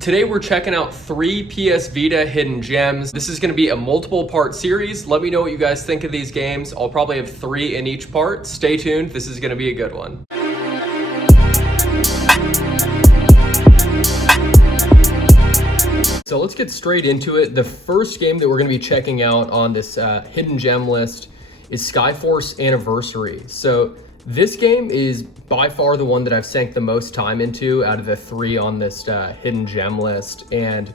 Today we're checking out 3 PS Vita Hidden Gems. This is going to be a multiple part series. Let me know what you guys think of these games. I'll probably have 3 in each part. Stay tuned, this is going to be a good one. So let's get straight into it. The first game that we're going to be checking out on this hidden gem list is Skyforce Anniversary. So this game is by far the one that I've sank the most time into out of the 3 on this hidden gem list, and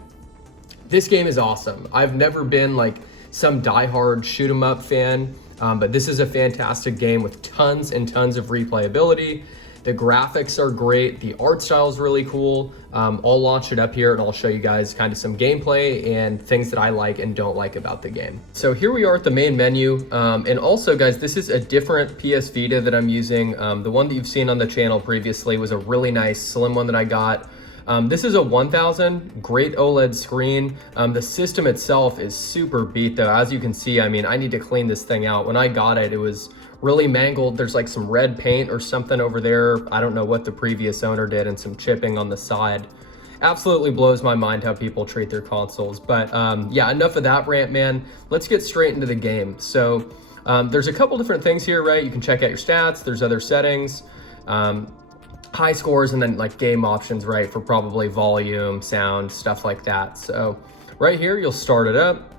this game is awesome. I've never been like some diehard shoot 'em up fan, but this is a fantastic game with tons and tons of replayability. The graphics are great, the art style is really cool. I'll launch it up here and I'll show you guys kind of some gameplay and things that I like and don't like about the game. So here we are at the main menu. And also guys, this is a different PS Vita that I'm using. The one that you've seen on the channel previously was a really nice slim one that I got. This is a 1000, great OLED screen. The system itself is super beat though. As you can see, I mean, I need to clean this thing out. When I got it, it was really mangled. There's like some red paint or something over there. I don't know what the previous owner did, and some chipping on the side. Absolutely blows my mind how people treat their consoles. But yeah, enough of that rant, man. Let's get straight into the game. So there's a couple different things here, right? You can check out your stats. There's other settings, high scores, and then like game options, right? For probably volume, sound, stuff like that. So right here, you'll start it up.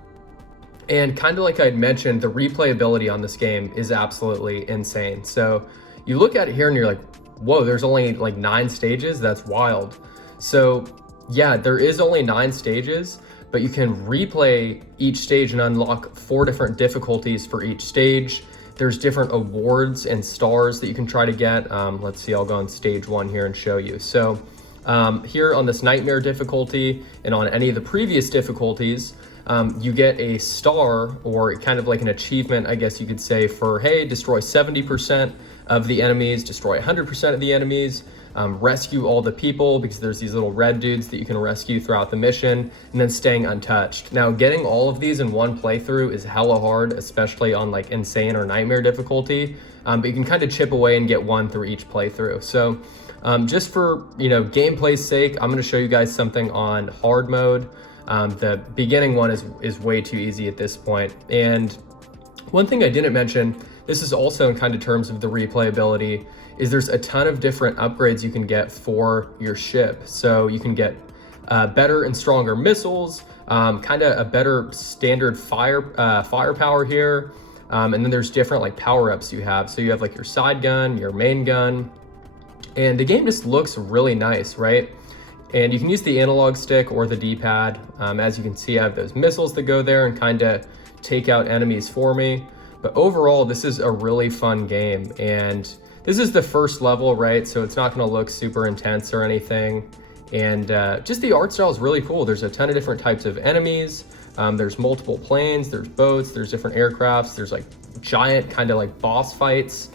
And kind of like I mentioned, the replayability on this game is absolutely insane. So you look at it here and you're like, whoa, there's only like 9 stages? That's wild. So yeah, there is only 9 stages, but you can replay each stage and unlock 4 different difficulties for each stage. There's different awards and stars that you can try to get. Let's see, I'll go on stage 1 here and show you. So here on this nightmare difficulty and on any of the previous difficulties, you get a star, or kind of like an achievement, I guess you could say, for, hey, destroy 70% of the enemies, destroy 100% of the enemies, rescue all the people, because there's these little red dudes that you can rescue throughout the mission, and then staying untouched. Now, getting all of these in one playthrough is hella hard, especially on like insane or nightmare difficulty, but you can kind of chip away and get 1 through each playthrough. So just for, you know, gameplay's sake, I'm going to show you guys something on hard mode. The beginning one is way too easy at this point. And one thing I didn't mention, this is also in kind of terms of the replayability, is there's a ton of different upgrades you can get for your ship. So you can get better and stronger missiles, kind of a better standard firepower here. And then there's different like power-ups you have. So you have like your side gun, your main gun, and the game just looks really nice, right? And you can use the analog stick or the D-pad. As you can see, I have those missiles that go there and kind of take out enemies for me. But overall, this is a really fun game. And this is the first level, right? So it's not going to look super intense or anything. And just the art style is really cool. There's a ton of different types of enemies. There's multiple planes, there's boats, there's different aircrafts. There's like giant kind of like boss fights,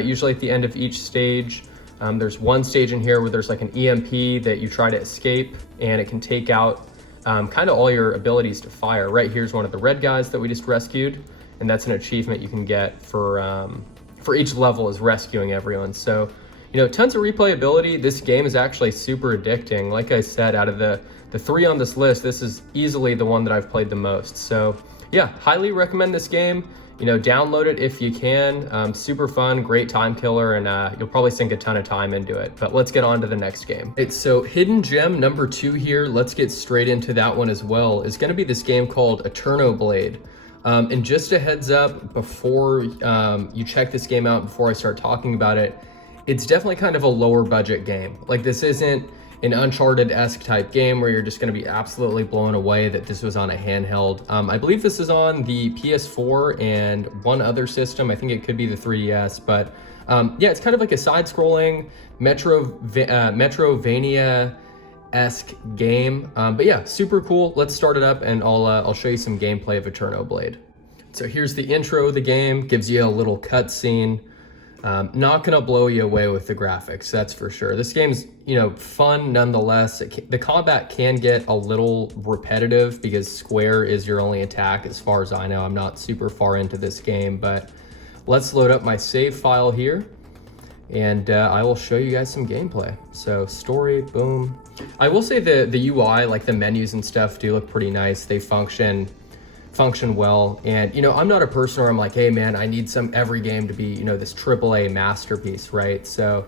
usually at the end of each stage. There's one stage in here where there's like an EMP that you try to escape, and it can take out kind of all your abilities to fire. Right here's one of the red guys that we just rescued, and that's an achievement you can get for each level, is rescuing everyone. So, you know, tons of replayability. This game is actually super addicting. Like I said, out of the 3 on this list, this is easily the one that I've played the most. So yeah, highly recommend this game. You know, download it if you can. Super fun, great time killer, and you'll probably sink a ton of time into it. But let's get on to the next game. So hidden gem number 2 here, let's get straight into that one as well, is going to be this game called Eterno Blade. And just a heads up before you check this game out, before I start talking about it, it's definitely kind of a lower budget game. Like, this isn't an Uncharted-esque type game where you're just going to be absolutely blown away that this was on a handheld. I believe this is on the PS4 and one other system. I think it could be the 3DS, but yeah, it's kind of like a side-scrolling Metrovania-esque game. But yeah, super cool. Let's start it up and I'll show you some gameplay of Eterno Blade. So here's the intro of the game, gives you a little cutscene. Not gonna blow you away with the graphics, that's for sure. This game's, you know, fun nonetheless. The combat can get a little repetitive because square is your only attack as far as I know. I'm not super far into this game, but let's load up my save file here. and I will show you guys some gameplay. So story, boom. I will say the UI, like the menus and stuff, do look pretty nice. They function well. And I'm not a person where I'm like, hey man, I need every game to be this AAA masterpiece, right? So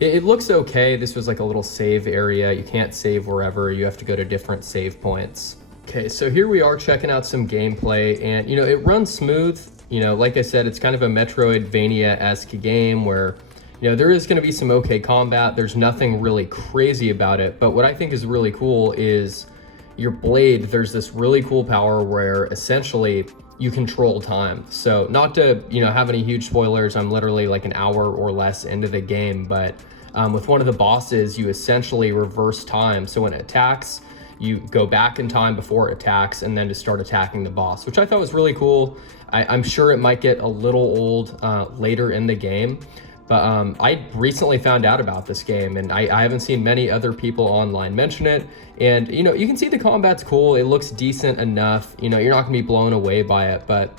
it looks okay. This was like a little save area. You can't save wherever. You have to go to different save points. Okay, so here we are checking out some gameplay, and it runs smooth. Like I said, it's kind of a Metroidvania-esque game where there is going to be some okay combat. There's nothing really crazy about it, but what I think is really cool is your blade. There's this really cool power where essentially you control time. So not to have any huge spoilers, I'm literally like an hour or less into the game, but with one of the bosses, you essentially reverse time. So when it attacks, you go back in time before it attacks and then to start attacking the boss, which I thought was really cool. I'm sure it might get a little old later in the game, but I recently found out about this game, and I haven't seen many other people online mention it. And you can see the combat's cool. It looks decent enough. You're not gonna be blown away by it, but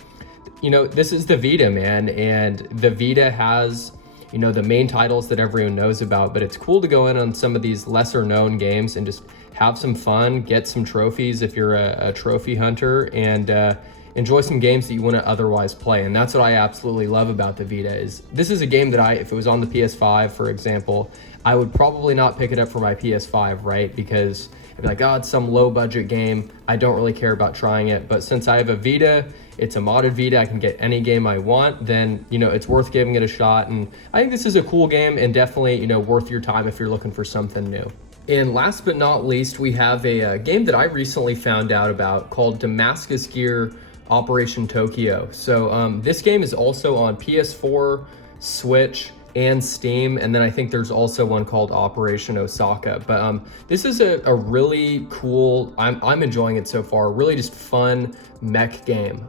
this is the Vita, man, and the Vita has the main titles that everyone knows about, but it's cool to go in on some of these lesser known games and just have some fun, get some trophies if you're a trophy hunter, and enjoy some games that you wouldn't otherwise play. And that's what I absolutely love about the Vita. Is this is a game that if it was on the PS5, for example, I would probably not pick it up for my PS5, right? Because I'd be like, oh, it's some low budget game. I don't really care about trying it. But since I have a Vita, it's a modded Vita, I can get any game I want, then it's worth giving it a shot. And I think this is a cool game, and definitely worth your time if you're looking for something new. And last but not least, we have a game that I recently found out about called Damascus Gear Operation Tokyo. So this game is also on PS4, Switch, and Steam, and then I think there's also one called Operation Osaka. But this is a really cool, I'm enjoying it so far, really just fun mech game.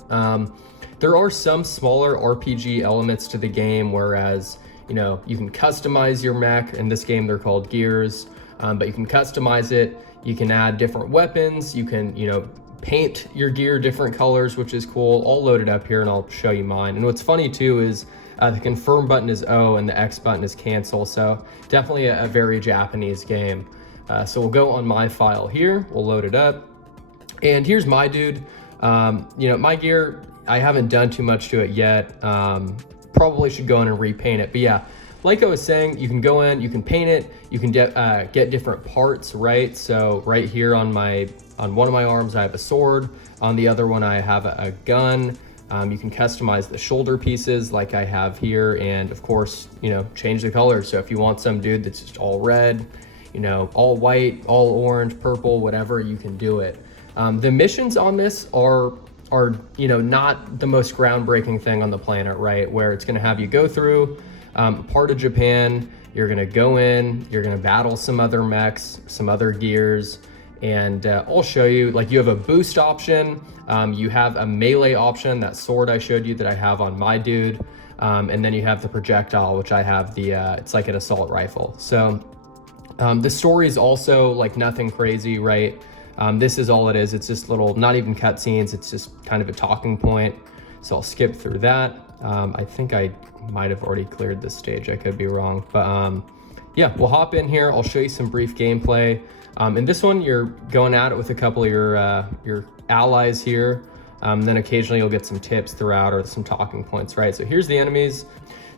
There are some smaller RPG elements to the game, whereas you can customize your mech. In this game they're called gears, but you can customize it. You can add different weapons. You can paint your gear different colors, which is cool. All loaded up here, and I'll show you mine. And what's funny too is the confirm button is O and the X button is cancel. So definitely a very Japanese game. So we'll go on my file here. We'll load it up. And here's my dude. My gear, I haven't done too much to it yet. Probably should go in and repaint it. But yeah, like I was saying, you can go in, you can paint it, you can get different parts, right? So right here on one of my arms, I have a sword. On the other one, I have a gun. You can customize the shoulder pieces like I have here, and of course, change the color. So if you want some dude that's just all red, all white, all orange, purple, whatever, you can do it. The missions on this are not the most groundbreaking thing on the planet, right? Where it's going to have you go through part of Japan, you're going to go in, you're going to battle some other mechs, some other gears, and I'll show you. Like, you have a boost option, you have a melee option, that sword I showed you that I have on my dude, and then you have the projectile, which I have it's like an assault rifle. So the story is also like nothing crazy, right? This is all it is. It's just little, not even cutscenes, it's just kind of a talking point. So I'll skip through that. I think I might have already cleared this stage, I could be wrong, but yeah, we'll hop in here. I'll show you some brief gameplay. In this one, you're going at it with a couple of your allies here. Then occasionally you'll get some tips throughout or some talking points, right? So here's the enemies.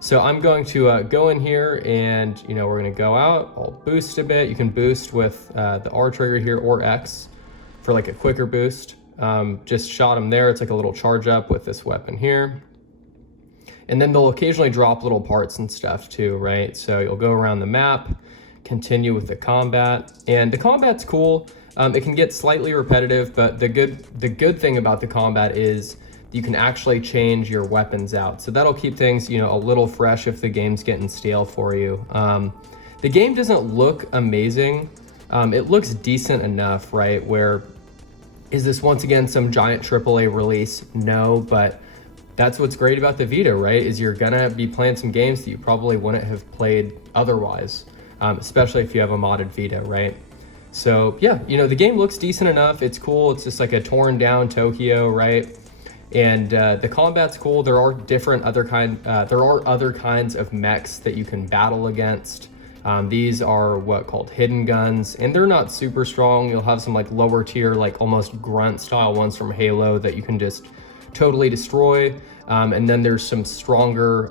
So I'm going to go in here, and we're going to go out. I'll boost a bit. You can boost with the R trigger here or X for like a quicker boost. Just shot him there. It's like a little charge up with this weapon here. And then they'll occasionally drop little parts and stuff too, right? So you'll go around the map, continue with the combat, and the combat's cool. It can get slightly repetitive, but the good thing about the combat is you can actually change your weapons out. So that'll keep things, a little fresh if the game's getting stale for you. The game doesn't look amazing. It looks decent enough, right? Where is this once again some giant AAA release? No, but that's what's great about the Vita, right? Is you're gonna be playing some games that you probably wouldn't have played otherwise, especially if you have a modded Vita, right? So yeah, the game looks decent enough. It's cool. It's just like a torn down Tokyo, right? And the combat's cool. There are other kinds of mechs that you can battle against. These are called hidden guns, and they're not super strong. You'll have some like lower tier, like almost grunt style ones from Halo that you can just totally destroy. And then there's some stronger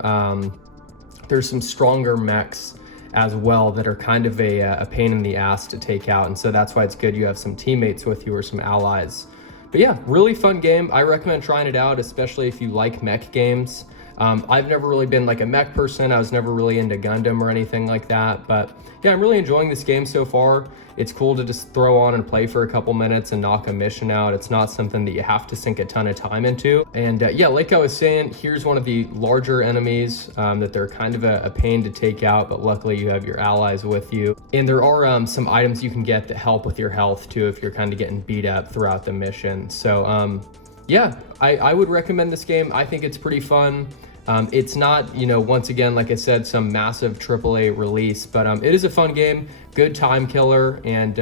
mechs as well that are kind of a pain in the ass to take out. And so that's why it's good you have some teammates with you or some allies. But yeah, really fun game. I recommend trying it out, especially if you like mech games. I've never really been like a mech person. I was never really into Gundam or anything like that. But yeah, I'm really enjoying this game so far. It's cool to just throw on and play for a couple minutes and knock a mission out. It's not something that you have to sink a ton of time into. And yeah, like I was saying, here's one of the larger enemies that they're kind of a pain to take out, but luckily you have your allies with you. And there are some items you can get that help with your health too if you're kind of getting beat up throughout the mission. So yeah, I would recommend this game. I think it's pretty fun. It's not, once again, like I said, some massive AAA release, but it is a fun game, good time killer, and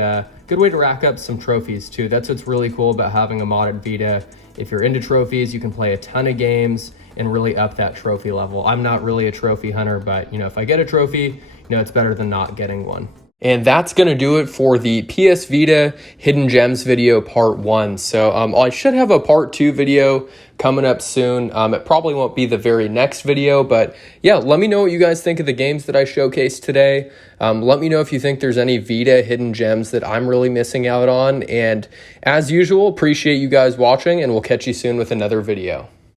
good way to rack up some trophies too. That's what's really cool about having a modded Vita. If you're into trophies, you can play a ton of games and really up that trophy level. I'm not really a trophy hunter, but if I get a trophy, it's better than not getting one. And that's going to do it for the PS Vita Hidden Gems video part 1. So I should have a part 2 video coming up soon. It probably won't be the very next video, but yeah, let me know what you guys think of the games that I showcased today. Let me know if you think there's any Vita Hidden Gems that I'm really missing out on. And as usual, appreciate you guys watching, and we'll catch you soon with another video.